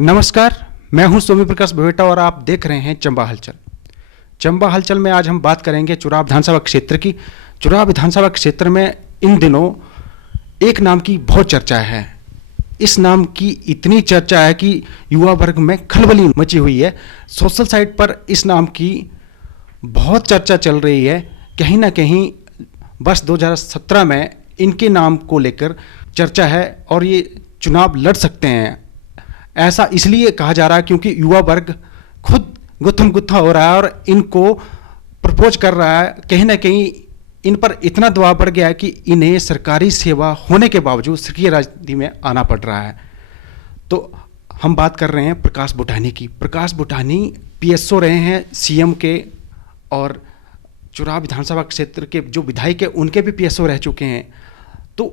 नमस्कार, मैं हूं सोमी प्रकाश बेटा और आप देख रहे हैं चंबा हलचल। चंबा हलचल में आज हम बात करेंगे चुराव विधानसभा क्षेत्र की। चुराव विधानसभा क्षेत्र में इन दिनों एक नाम की बहुत चर्चा है। इस नाम की इतनी चर्चा है कि युवा वर्ग में खलबली मची हुई है। सोशल साइट पर इस नाम की बहुत चर्चा चल रही है। कहीं ना कहीं वर्ष 2017 में इनके नाम को लेकर चर्चा है और ये चुनाव लड़ सकते हैं। ऐसा इसलिए कहा जा रहा है क्योंकि युवा वर्ग खुद गुत्थम गुत्था हो रहा है और इनको प्रपोज कर रहा है। कहीं ना कहीं इन पर इतना दबाव बढ़ गया है कि इन्हें सरकारी सेवा होने के बावजूद सक्रिय राजनीति में आना पड़ रहा है। तो हम बात कर रहे हैं प्रकाश बुटानी की। प्रकाश बुटानी पीएसओ रहे हैं सीएम के और चुराव विधानसभा क्षेत्र के जो विधायक है उनके भी पीएसओ रह चुके हैं। तो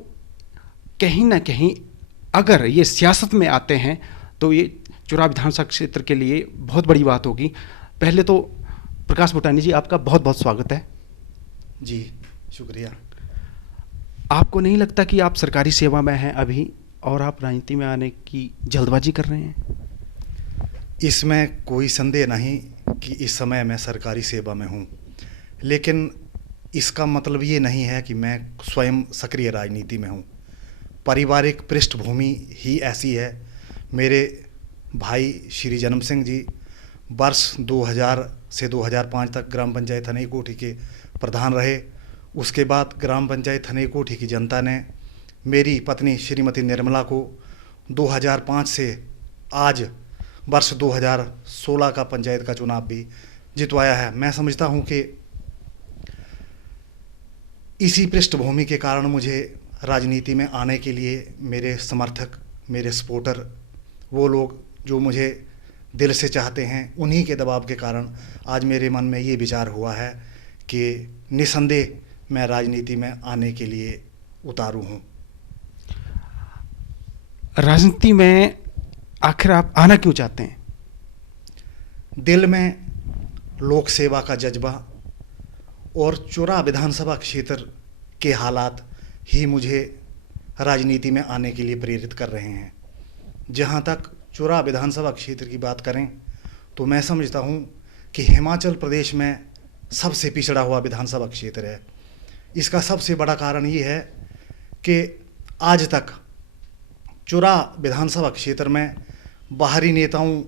कहीं ना कहीं अगर ये सियासत में आते हैं तो ये चुराव विधानसभा क्षेत्र के लिए बहुत बड़ी बात होगी। पहले तो प्रकाश बुटानी जी, आपका बहुत बहुत स्वागत है। जी शुक्रिया। आपको नहीं लगता कि आप सरकारी सेवा में हैं अभी और आप राजनीति में आने की जल्दबाजी कर रहे हैं? इसमें कोई संदेह नहीं कि इस समय मैं सरकारी सेवा में हूँ, लेकिन इसका मतलब ये नहीं है कि मैं स्वयं सक्रिय राजनीति में हूँ। पारिवारिक पृष्ठभूमि ही ऐसी है। मेरे भाई श्री जन्म सिंह जी वर्ष 2000 से 2005 तक ग्राम पंचायत थनई कोठी के प्रधान रहे। उसके बाद ग्राम पंचायत थनई कोठी की जनता ने मेरी पत्नी श्रीमती निर्मला को 2005 से आज वर्ष 2016 का पंचायत का चुनाव भी जितवाया है। मैं समझता हूं कि इसी पृष्ठभूमि के कारण मुझे राजनीति में आने के लिए मेरे समर्थक, मेरे सपोर्टर, वो लोग जो मुझे दिल से चाहते हैं, उन्हीं के दबाव के कारण आज मेरे मन में ये विचार हुआ है कि निसंदेह मैं राजनीति में आने के लिए उतारू हूँ। राजनीति में आखिर आप आना क्यों चाहते हैं? दिल में लोक सेवा का जज्बा और चुराव विधानसभा क्षेत्र के हालात ही मुझे राजनीति में आने के लिए प्रेरित कर रहे हैं। जहाँ तक चुराव विधानसभा क्षेत्र की बात करें तो मैं समझता हूँ कि हिमाचल प्रदेश में सबसे पिछड़ा हुआ विधानसभा क्षेत्र है। इसका सबसे बड़ा कारण ये है कि आज तक चुराव विधानसभा क्षेत्र में बाहरी नेताओं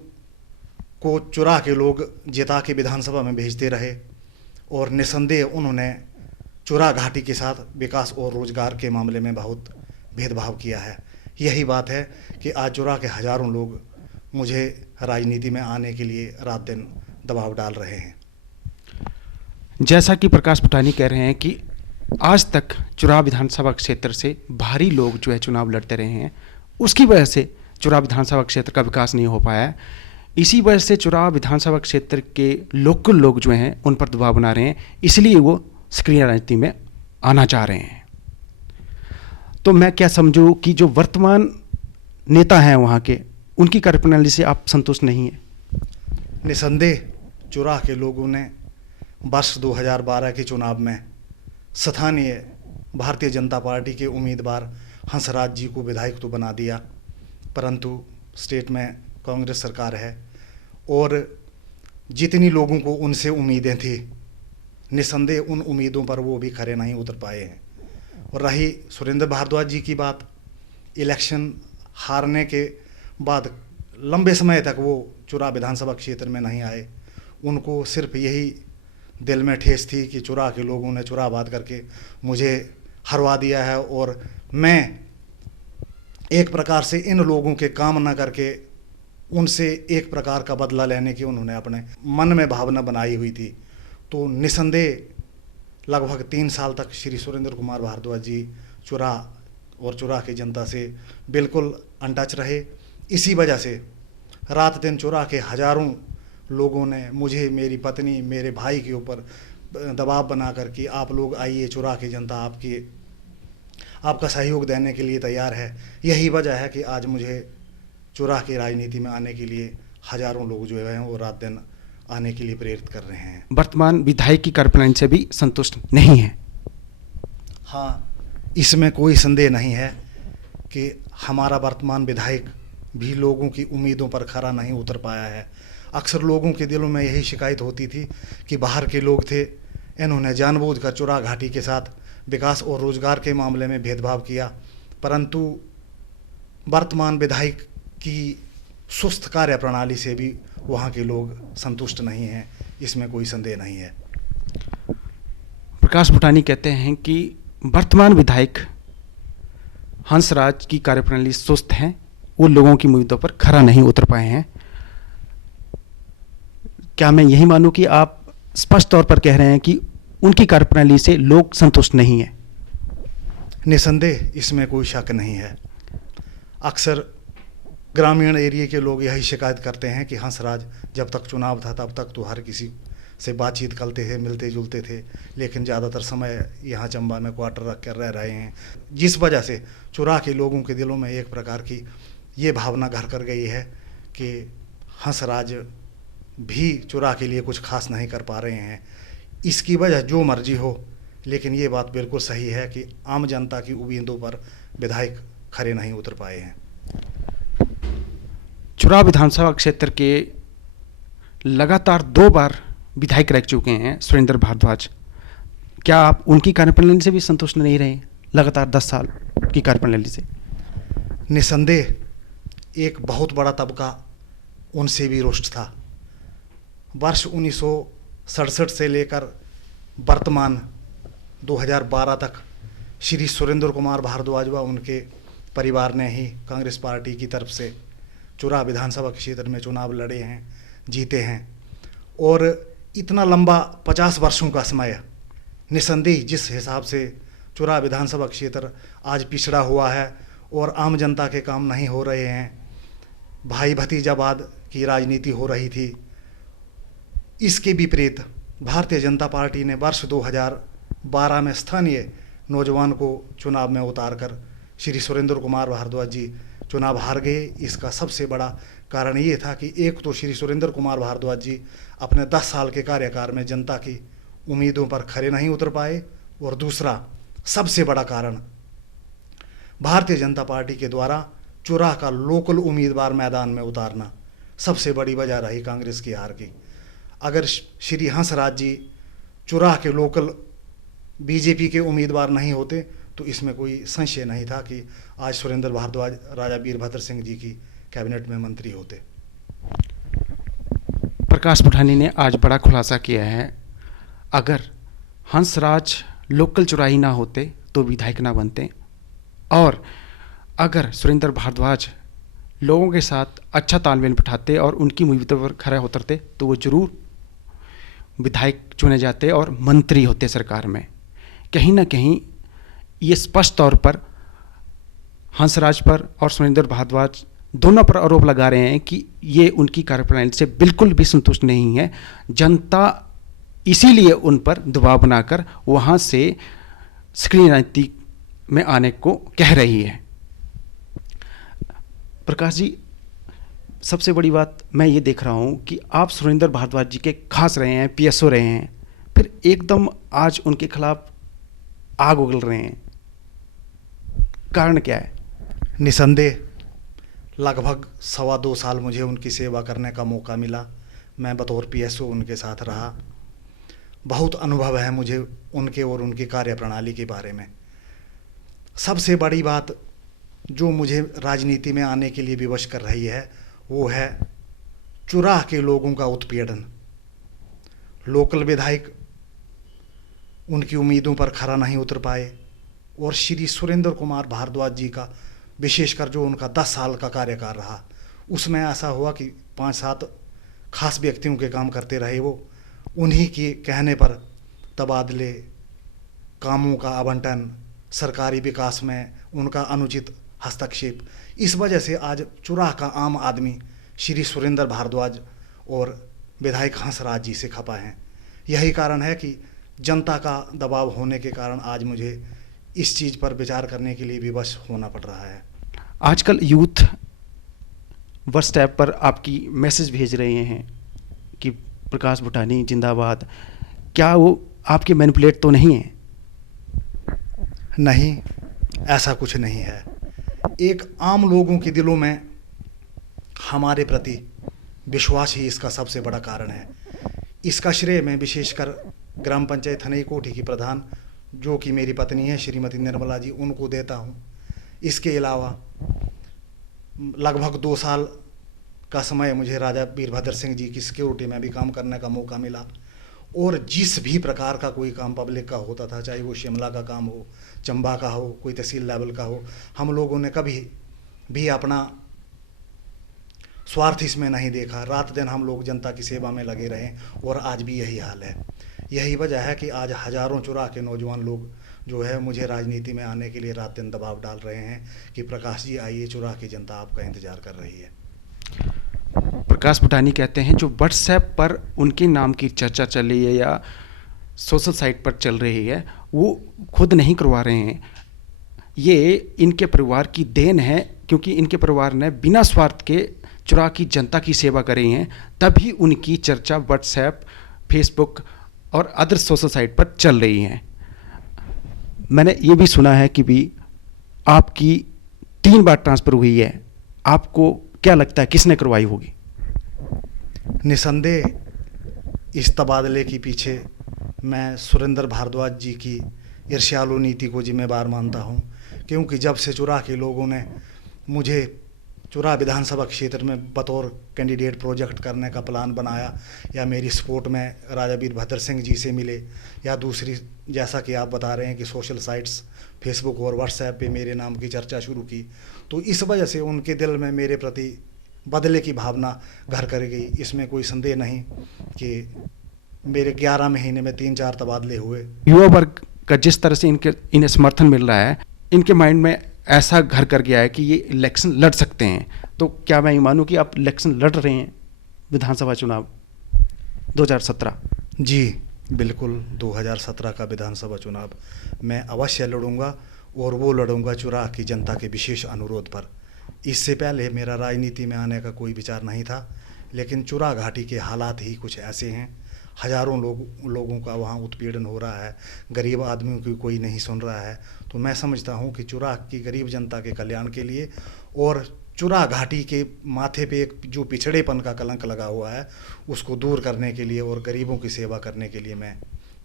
को चुरा के लोग जिता के विधानसभा में भेजते रहे और निसंदेह उन्होंने चुरा घाटी के साथ विकास और रोजगार के मामले में बहुत भेदभाव किया है। यही बात है कि आज चुरा के हजारों लोग मुझे राजनीति में आने के लिए रात दिन दबाव डाल रहे हैं। जैसा कि प्रकाश बुटानी कह रहे हैं कि आज तक चुराव विधानसभा क्षेत्र से भारी लोग जो है चुनाव लड़ते रहे हैं, उसकी वजह से चुराव विधानसभा क्षेत्र का विकास नहीं हो पाया है। इसी वजह से चुराव विधानसभा क्षेत्र के लोकल लोग जो हैं उन पर दबाव बना रहे हैं, इसलिए वो सक्रिय राजनीति में आना चाह रहे हैं। तो मैं क्या समझूं कि जो वर्तमान नेता हैं वहाँ के, उनकी कार्यप्रणाली से आप संतुष्ट नहीं हैं? निसंदेह चुरा के लोगों ने वर्ष 2012 के चुनाव में स्थानीय भारतीय जनता पार्टी के उम्मीदवार हंसराज जी को विधायक तो बना दिया, परंतु स्टेट में कांग्रेस सरकार है और जितनी लोगों को उनसे उम्मीदें थी, निसंदेह उन उम्मीदों पर वो भी खरे नहीं उतर पाए हैं। और रही सुरेंद्र भारद्वाज जी की बात, इलेक्शन हारने के बाद लंबे समय तक वो चुराव विधानसभा क्षेत्र में नहीं आए। उनको सिर्फ यही दिल में ठेस थी कि चुरा के लोगों ने चुराबाद करके मुझे हरवा दिया है और मैं एक प्रकार से इन लोगों के काम न करके उनसे एक प्रकार का बदला लेने की उन्होंने अपने मन में भावना बनाई हुई थी। तो निसंदेह लगभग 3 साल तक श्री सुरेंद्र कुमार भारद्वाज जी चुरा और चुरा की जनता से बिल्कुल अनटच रहे। इसी वजह से रात दिन चुरा के हजारों लोगों ने मुझे, मेरी पत्नी, मेरे भाई के ऊपर दबाव बना कर कि आप लोग आइए, चुरा की जनता आपका सहयोग देने के लिए तैयार है। यही वजह है कि आज मुझे चुरा की राजनीति में आने के लिए हजारों लोग जो हैं वो रात दिन आने के लिए प्रेरित कर रहे हैं। वर्तमान विधायक की कार्यप्रणाली से भी संतुष्ट नहीं है? हाँ, इसमें कोई संदेह नहीं है कि हमारा वर्तमान विधायक भी लोगों की उम्मीदों पर खरा नहीं उतर पाया है। अक्सर लोगों के दिलों में यही शिकायत होती थी कि बाहर के लोग थे, इन्होंने जानबूझकर चुरा घाटी के साथ विकास और रोजगार के मामले में भेदभाव किया। परंतु वर्तमान विधायक की सुस्त कार्यप्रणाली से भी वहाँ के लोग संतुष्ट नहीं हैं, इसमें कोई संदेह नहीं है। प्रकाश भूटानी कहते हैं कि वर्तमान विधायक हंसराज की कार्यप्रणाली सुस्त है, वो लोगों की उम्मीदों पर खरा नहीं उतर पाए हैं। क्या मैं यही मानूं कि आप स्पष्ट तौर पर कह रहे हैं कि उनकी कार्यप्रणाली से लोग संतुष्ट नहीं हैं? निसंदेह इसमें कोई शक नहीं है। अक्सर ग्रामीण एरिया के लोग यही शिकायत करते हैं कि हंसराज जब तक चुनाव था तब तक तो हर किसी से बातचीत करते थे, मिलते जुलते थे, लेकिन ज़्यादातर समय यहाँ चंबा में क्वार्टर रख कर रह रहे हैं, जिस वजह से चुरा के लोगों के दिलों में एक प्रकार की ये भावना घर कर गई है कि हंसराज भी चुरा के लिए कुछ खास नहीं कर पा रहे हैं। इसकी वजह जो मर्जी हो, लेकिन ये बात बिल्कुल सही है कि आम जनता की उम्मीदों पर विधायक खरे नहीं उतर पाए हैं। चुरा विधानसभा क्षेत्र के लगातार 2 बार विधायक रह चुके हैं सुरेंद्र भारद्वाज। क्या आप उनकी कार्यप्रणाली से भी संतुष्ट नहीं रहे लगातार 10 साल की कार्यप्रणाली से? निसंदेह एक बहुत बड़ा तबका उनसे भी रुष्ट था। वर्ष 1967 से लेकर वर्तमान 2012 तक श्री सुरेंद्र कुमार भारद्वाज व उनके परिवार ने ही कांग्रेस पार्टी की तरफ से चुरा विधानसभा क्षेत्र में चुनाव लड़े हैं, जीते हैं। और इतना लंबा 50 वर्षों का समय, निसंदेह जिस हिसाब से चुरा विधानसभा क्षेत्र आज पिछड़ा हुआ है और आम जनता के काम नहीं हो रहे हैं, भाई भतीजावाद की राजनीति हो रही थी, इसके विपरीत भारतीय जनता पार्टी ने वर्ष 2012 में स्थानीय नौजवान को चुनाव में उतारकर श्री सुरेंद्र कुमार भारद्वाज जी चुनाव हार गए। इसका सबसे बड़ा कारण ये था कि एक तो श्री सुरेंद्र कुमार भारद्वाज जी अपने 10 साल के कार्यकाल में जनता की उम्मीदों पर खरे नहीं उतर पाए, और दूसरा सबसे बड़ा कारण भारतीय जनता पार्टी के द्वारा चुरा का लोकल उम्मीदवार मैदान में उतारना सबसे बड़ी वजह रही कांग्रेस की हार की। अगर श्री हंसराज जी चुरा के लोकल बीजेपी के उम्मीदवार नहीं होते तो इसमें कोई संशय नहीं था कि आज सुरेंद्र भारद्वाज राजा वीरभद्र सिंह जी की कैबिनेट में मंत्री होते। प्रकाश भूटानी ने आज बड़ा खुलासा किया है, अगर हंसराज लोकल चुराही ना होते तो विधायक ना बनते, और अगर सुरेंद्र भारद्वाज लोगों के साथ अच्छा तालमेल बिठाते और उनकी उम्मीदों पर खरा उतरते तो वो जरूर विधायक चुने जाते और मंत्री होते सरकार में। कहीं ना कहीं ये स्पष्ट तौर पर हंसराज पर और सुरेंद्र भारद्वाज दोनों पर आरोप लगा रहे हैं कि ये उनकी कार्यप्रणाली से बिल्कुल भी संतुष्ट नहीं है। जनता इसीलिए उन पर दबाव बनाकर वहाँ से सक्रिय राजनीति में आने को कह रही है। प्रकाश जी, सबसे बड़ी बात मैं ये देख रहा हूँ कि आप सुरेंद्र भारद्वाज जी के खास रहे हैं, पीएसओ रहे हैं, फिर एकदम आज उनके खिलाफ आग उगल रहे हैं, कारण क्या है? निसंदेह लगभग 2.25 साल मुझे उनकी सेवा करने का मौका मिला। मैं बतौर पीएसओ उनके साथ रहा। बहुत अनुभव है मुझे उनके और उनकी कार्यप्रणाली के बारे में। सबसे बड़ी बात जो मुझे राजनीति में आने के लिए विवश कर रही है वो है चुरा के लोगों का उत्पीड़न। लोकल विधायक उनकी उम्मीदों पर खरा नहीं उतर पाए, और श्री सुरेंद्र कुमार भारद्वाज जी का विशेषकर जो उनका 10 साल का कार्यकाल रहा उसमें ऐसा हुआ कि 5-7 खास व्यक्तियों के काम करते रहे वो। उन्हीं के कहने पर तबादले, कामों का आवंटन, सरकारी विकास में उनका अनुचित हस्तक्षेप, इस वजह से आज चुरा का आम आदमी श्री सुरेंद्र भारद्वाज और विधायक हंसराज जी से खपा है। यही कारण है कि जनता का दबाव होने के कारण आज मुझे इस चीज़ पर विचार करने के लिए विवश होना पड़ रहा है। आजकल यूथ व्हाट्सएप पर आपकी मैसेज भेज रहे हैं कि प्रकाश भूटानी जिंदाबाद, क्या वो आपके मैनिपुलेट तो नहीं है? नहीं, ऐसा कुछ नहीं है। एक आम लोगों के दिलों में हमारे प्रति विश्वास ही इसका सबसे बड़ा कारण है। इसका श्रेय मैं विशेषकर ग्राम पंचायत थनई कोठी की प्रधान, जो कि मेरी पत्नी है श्रीमती निर्मला जी, उनको देता हूँ। इसके अलावा लगभग 2 साल का समय मुझे राजा वीरभद्र सिंह जी की सिक्योरिटी में भी काम करने का मौका मिला, और जिस भी प्रकार का कोई काम पब्लिक का होता था, चाहे वो शिमला का काम हो, चंबा का हो, कोई तहसील लेवल का हो, हम लोगों ने कभी भी अपना स्वार्थ इसमें नहीं देखा। रात दिन हम लोग जनता की सेवा में लगे रहे, और आज भी यही हाल है। यही वजह है कि आज हजारों चुरा के नौजवान लोग जो है मुझे राजनीति में आने के लिए रात दिन दबाव डाल रहे हैं कि प्रकाश जी आइए, चुरा की जनता आपका इंतजार कर रही है। प्रकाश भुटानी कहते हैं जो व्हाट्सएप पर उनके नाम की चर्चा चल रही है या सोशल साइट पर चल रही है, वो खुद नहीं करवा रहे हैं, ये इनके परिवार की देन है, क्योंकि इनके परिवार ने बिना स्वार्थ के चुरा की जनता की सेवा करी है, तभी उनकी चर्चा व्हाट्सएप, फेसबुक और अदर सोशल साइट पर चल रही है। मैंने ये भी सुना है कि भी आपकी 3 बार ट्रांसफ़र हुई है, आपको क्या लगता है किसने करवाई होगी? निसंदेह इस तबादले के पीछे मैं सुरेंद्र भारद्वाज जी की ईर्ष्यालु नीति को जिम्मेदार मानता हूं, क्योंकि जब से चुरा के लोगों ने मुझे चुरा विधानसभा क्षेत्र में बतौर कैंडिडेट प्रोजेक्ट करने का प्लान बनाया, या मेरी सपोर्ट में राजा वीरभद्र सिंह जी से मिले, या दूसरी जैसा कि आप बता रहे हैं कि सोशल साइट्स फेसबुक और व्हाट्सएप पे मेरे नाम की चर्चा शुरू की, तो इस वजह से उनके दिल में मेरे प्रति बदले की भावना घर कर गई। इसमें कोई संदेह नहीं कि मेरे 11 महीने में 3-4 तबादले हुए। युवा वर्ग का जिस तरह से इन्हें समर्थन मिल रहा है, इनके माइंड में ऐसा घर कर गया है कि ये इलेक्शन लड़ सकते हैं। तो क्या मैं ये मानूं कि आप इलेक्शन लड़ रहे हैं विधानसभा चुनाव 2017? जी बिल्कुल, 2017 का विधानसभा चुनाव मैं अवश्य लड़ूंगा, और वो लड़ूंगा चुरा की जनता के विशेष अनुरोध पर। इससे पहले मेरा राजनीति में आने का कोई विचार नहीं था, लेकिन चुरा घाटी के हालात ही कुछ ऐसे हैं। हजारों लोगों का वहाँ उत्पीड़न हो रहा है, गरीब आदमियों की कोई नहीं सुन रहा है। तो मैं समझता हूँ कि चुरा की गरीब जनता के कल्याण के लिए, और चुरा घाटी के माथे पे एक जो पिछड़ेपन का कलंक लगा हुआ है, उसको दूर करने के लिए और गरीबों की सेवा करने के लिए मैं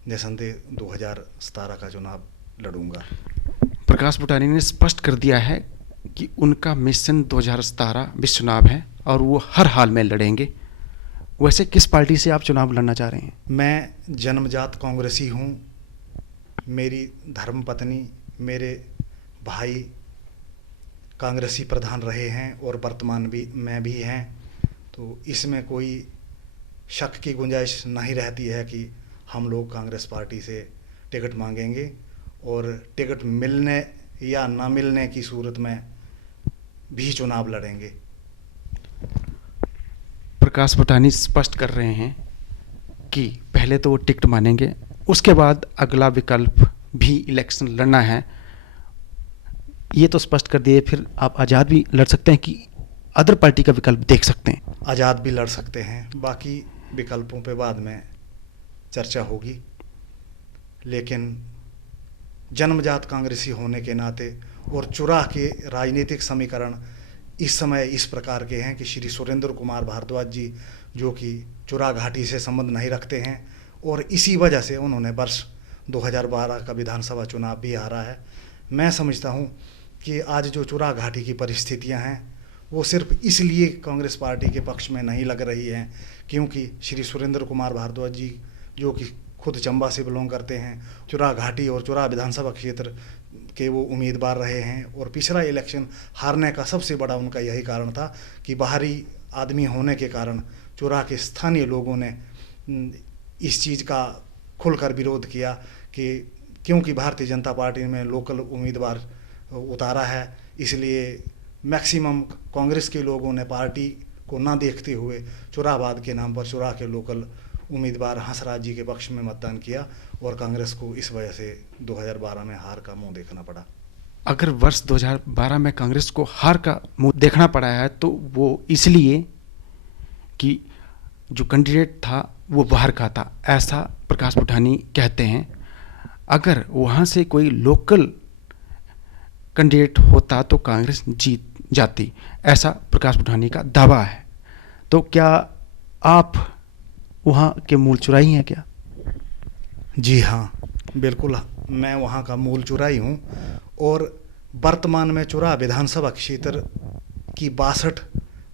निसंदेह 2017 का चुनाव लड़ूंगा। प्रकाश भुटानी ने स्पष्ट कर दिया है कि उनका मिशन 2017 विश्व चुनाव है और वो हर हाल में लड़ेंगे। वैसे किस पार्टी से आप चुनाव लड़ना चाह रहे हैं? मैं जन्मजात कांग्रेसी हूँ। मेरी धर्मपत्नी, मेरे भाई कांग्रेसी प्रधान रहे हैं और वर्तमान भी में भी हैं, तो इसमें कोई शक की गुंजाइश नहीं रहती है कि हम लोग कांग्रेस पार्टी से टिकट मांगेंगे, और टिकट मिलने या ना मिलने की सूरत में भी चुनाव लड़ेंगे। प्रकाश भुटानी स्पष्ट कर रहे हैं कि पहले तो वो टिकट मानेंगे, उसके बाद अगला विकल्प भी इलेक्शन लड़ना है। ये तो स्पष्ट कर दिए, फिर आप आज़ाद भी लड़ सकते हैं कि अदर पार्टी का विकल्प देख सकते हैं? आज़ाद भी लड़ सकते हैं, बाकी विकल्पों पे बाद में चर्चा होगी। लेकिन जन्मजात कांग्रेसी होने के नाते और चुरा के राजनीतिक समीकरण इस समय इस प्रकार के हैं कि श्री सुरेंद्र कुमार भारद्वाज जी, जो कि चुरा घाटी से संबंध नहीं रखते हैं, और इसी वजह से उन्होंने वर्ष 2012 का विधानसभा चुनाव भी हारा है। मैं समझता हूं कि आज जो चुरा घाटी की परिस्थितियां हैं, वो सिर्फ इसलिए कांग्रेस पार्टी के पक्ष में नहीं लग रही हैं क्योंकि श्री सुरेंद्र कुमार भारद्वाज जी, जो कि खुद चंबा से बिलोंग करते हैं, चुरा घाटी और चुरा विधानसभा क्षेत्र के वो उम्मीदवार रहे हैं, और पिछला इलेक्शन हारने का सबसे बड़ा उनका यही कारण था कि बाहरी आदमी होने के कारण चुरा के स्थानीय लोगों ने इस चीज़ का खुलकर विरोध किया कि क्योंकि भारतीय जनता पार्टी में लोकल उम्मीदवार उतारा है, इसलिए मैक्सिमम कांग्रेस के लोगों ने पार्टी को ना देखते हुए चुरावाद के नाम पर चुरा के लोकल उम्मीदवार हंसराज जी के पक्ष में मतदान किया, और कांग्रेस को इस वजह से 2012 में हार का मुंह देखना पड़ा। अगर वर्ष 2012 में कांग्रेस को हार का मुंह देखना पड़ा है तो वो इसलिए कि जो कैंडिडेट था वो बाहर का था, ऐसा प्रकाश भुटानी कहते हैं। अगर वहाँ से कोई लोकल कैंडिडेट होता तो कांग्रेस जाती, ऐसा प्रकाश बुटानी का दावा है। तो क्या आप वहाँ के मूल चुराई हैं क्या? जी हाँ, बिल्कुल, मैं वहाँ का मूल चुराई हूँ और वर्तमान में चुरा विधानसभा क्षेत्र की 62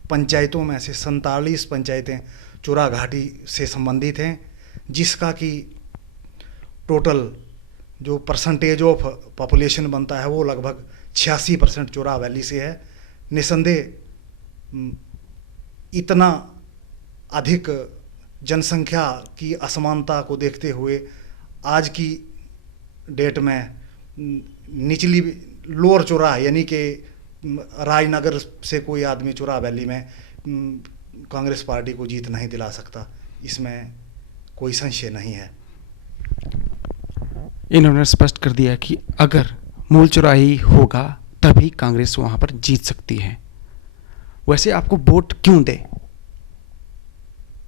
पंचायतों में से 47 पंचायतें चुरा घाटी से संबंधित हैं, जिसका कि टोटल जो परसेंटेज ऑफ पॉपुलेशन बनता है वो लगभग 86% चुरा वैली से है। निसंदेह इतना अधिक जनसंख्या की असमानता को देखते हुए आज की डेट में निचली लोअर चुरा यानी कि राजनगर से कोई आदमी चुरा वैली में कांग्रेस पार्टी को जीत नहीं दिला सकता, इसमें कोई संशय नहीं है। इन्होंने स्पष्ट कर दिया कि अगर मूल चुराही होगा तभी कांग्रेस वहां पर जीत सकती है। वैसे आपको वोट क्यों दे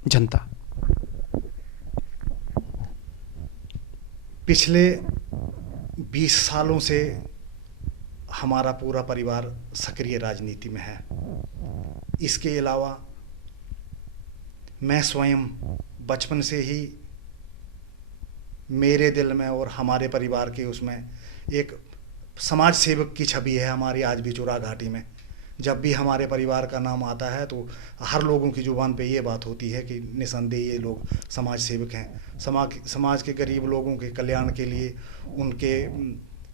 जनता? पिछले 20 सालों से हमारा पूरा परिवार सक्रिय राजनीति में है। इसके अलावा मैं स्वयं बचपन से ही मेरे दिल में और हमारे परिवार के उसमें एक समाज सेवक की छवि है हमारी आज भी चुरा घाटी में। जब भी हमारे परिवार का नाम आता है तो हर लोगों की जुबान पे ये बात होती है कि निसंदेह ये लोग समाज सेवक हैं। समाज के गरीब लोगों के कल्याण के लिए उनके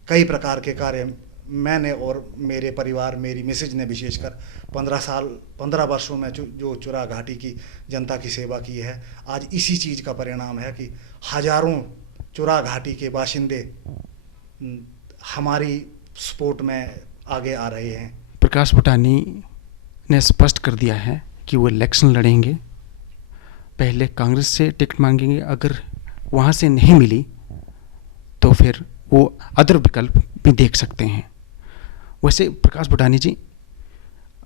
कई प्रकार के कार्य मैंने और मेरे परिवार, मेरी मिसेज ने विशेषकर 15 वर्षों में जो चुरा घाटी की जनता की सेवा की है, आज इसी चीज़ का परिणाम है कि हजारों चुरा घाटी के बाशिंदे हमारी सपोर्ट में आगे आ रहे हैं। प्रकाश बुटानी ने स्पष्ट कर दिया है कि वो इलेक्शन लड़ेंगे, पहले कांग्रेस से टिकट मांगेंगे, अगर वहाँ से नहीं मिली तो फिर वो अदर विकल्प भी देख सकते हैं। वैसे प्रकाश बुटानी जी,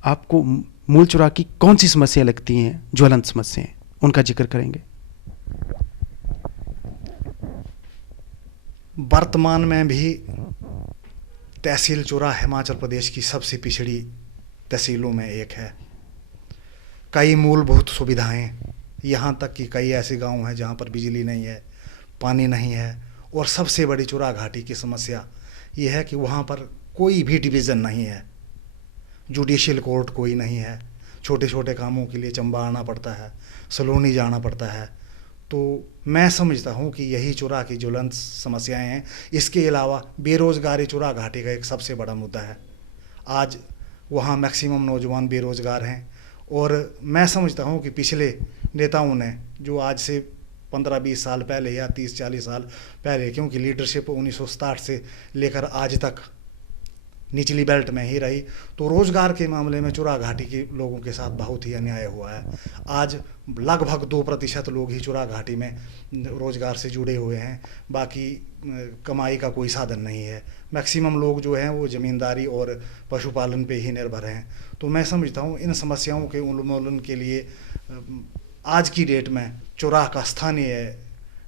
आपको मूल चुरा की कौन सी समस्या लगती हैं ज्वलंत समस्याएं, उनका जिक्र करेंगे? वर्तमान में भी तहसील चुरा हिमाचल प्रदेश की सबसे पिछड़ी तहसीलों में एक है। कई मूलभूत सुविधाएं, यहाँ तक कि कई ऐसे गांव हैं जहाँ पर बिजली नहीं है, पानी नहीं है, और सबसे बड़ी चुरा घाटी की समस्या ये है कि वहाँ पर कोई भी डिवीज़न नहीं है, जुडिशियल कोर्ट कोई नहीं है, छोटे छोटे कामों के लिए चंबा आना पड़ता है, सलोनी जाना पड़ता है। तो मैं समझता हूँ कि यही चुरा की ज्वलंत समस्याएं हैं। इसके अलावा बेरोज़गारी चुरा घाटी का एक सबसे बड़ा मुद्दा है। आज वहाँ मैक्सिमम नौजवान बेरोज़गार हैं और मैं समझता हूँ कि पिछले नेताओं ने जो आज से 15-20 साल पहले या 30-40 साल पहले, क्योंकि लीडरशिप 1967 से लेकर आज तक निचली बेल्ट में ही रही, तो रोज़गार के मामले में चुरा घाटी के लोगों के साथ बहुत ही अन्याय हुआ है। आज लगभग 2% लोग ही चुरा घाटी में रोज़गार से जुड़े हुए हैं, बाकी कमाई का कोई साधन नहीं है। मैक्सिमम लोग जो हैं वो ज़मींदारी और पशुपालन पे ही निर्भर हैं। तो मैं समझता हूँ इन समस्याओं के उन्मूलन के लिए आज की डेट में चुरा का स्थानीय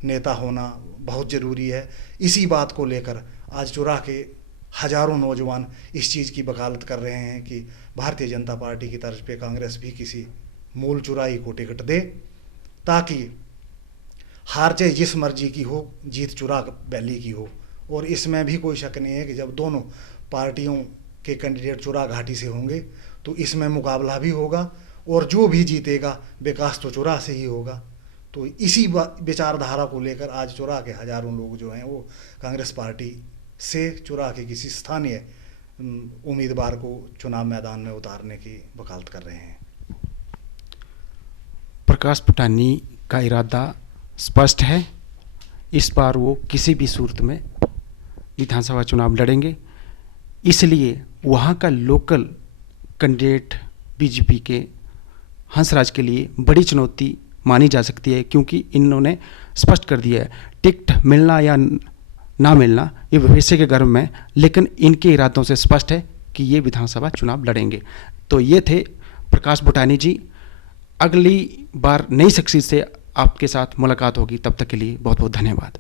नेता होना बहुत ज़रूरी है। इसी बात को लेकर आज चुरा के हजारों नौजवान इस चीज़ की वकालत कर रहे हैं कि भारतीय जनता पार्टी की तर्ज पे कांग्रेस भी किसी मूल चुराई को टिकट दे, ताकि हार चाहे जिस मर्जी की हो, जीत चुरा वैली की हो। और इसमें भी कोई शक नहीं है कि जब दोनों पार्टियों के कैंडिडेट चुरा घाटी से होंगे तो इसमें मुकाबला भी होगा और जो भी जीतेगा विकास तो चुरा से ही होगा। तो इसी विचारधारा को लेकर आज चुरा के हजारों लोग जो हैं वो कांग्रेस पार्टी से चुरा के किसी स्थानीय उम्मीदवार को चुनाव मैदान में उतारने की वकालत कर रहे हैं। प्रकाश बुटानी का इरादा स्पष्ट है, इस बार वो किसी भी सूरत में विधानसभा चुनाव लड़ेंगे। इसलिए वहाँ का लोकल कैंडिडेट बीजेपी के हंसराज के लिए बड़ी चुनौती मानी जा सकती है, क्योंकि इन्होंने स्पष्ट कर दिया है टिकट मिलना या ना मिलना ये भविष्य के गर्भ में, लेकिन इनके इरादों से स्पष्ट है कि ये विधानसभा चुनाव लड़ेंगे। तो ये थे प्रकाश बुटानी जी। अगली बार नई शख्सियत से आपके साथ मुलाकात होगी, तब तक के लिए बहुत बहुत धन्यवाद।